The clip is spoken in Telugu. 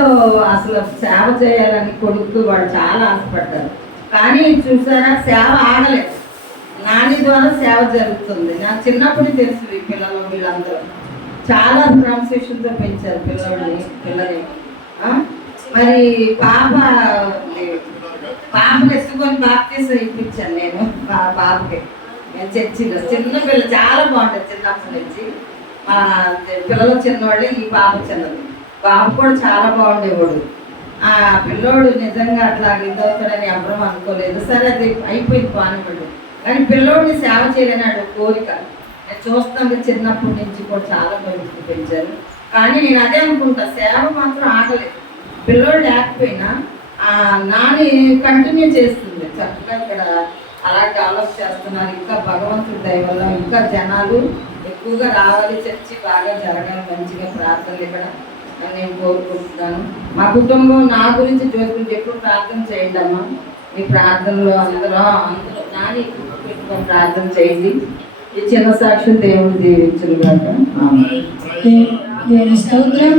ఇంట్లో అసలు సేవ చేయాలని కొడుకు వాళ్ళు చాలా ఆశపడ్డారు. కానీ చూసారా, సేవ ఆగలేదు. నాని ద్వారా సేవ జరుగుతుంది. నాకు చిన్నప్పుడు తెలుసు ఈ పిల్లలు వీళ్ళందరూ చాలా క్రమశిక్షణతో పెంచారు పిల్లని. మరి పాపను ఎత్తుకొని బాప్తీసం ఇప్పించాను నేను పాపకి. నేను చర్చిలో చిన్న పిల్ల చాలా బాగుంటుంది. చిన్నప్పటి నుంచి మా పిల్లలు చిన్నవాళ్ళు, ఈ పాప చిన్నది. బాబు కూడా చాలా బాగుండేవాడు. ఆ పిల్లోడు నిజంగా అట్లా ఇదవుతాడని ఎవరూ అనుకోలేదు. సరే, అది అయిపోయింది పానిపడు. కానీ పిల్లోడిని సేవ చేయలేనాడు కోరిక. నేను చూస్తాను చిన్నప్పటి నుంచి కూడా చాలా మంది పెంచారు. కానీ నేను అదే అనుకుంటా, సేవ మాత్రం ఆగలేదు. పిల్లోడు లేకపోయినా నాని కంటిన్యూ చేస్తుంది. చక్కగా ఇక్కడ అలా డెవలప్ చేస్తున్నారు. ఇంకా భగవంతుడి దయ వల్ల ఇంకా జనాలు ఎక్కువగా రావాలి, చర్చి బాగా జరగాలి, మంచిగా ప్రార్థనలు ఇక్కడ నేను కోరుకుంటున్నాను. మా కుటుంబం నా గురించి జ్యోతులు ఎప్పుడు ప్రార్థన చేయండి అమ్మా. మీ ప్రార్థనలో అందరూ నాని కుటుంబం ప్రార్థన చేయండి. ఈ చిన్న సాక్ష్యం దేవుడు దీవించును గాక. స్తోత్రం.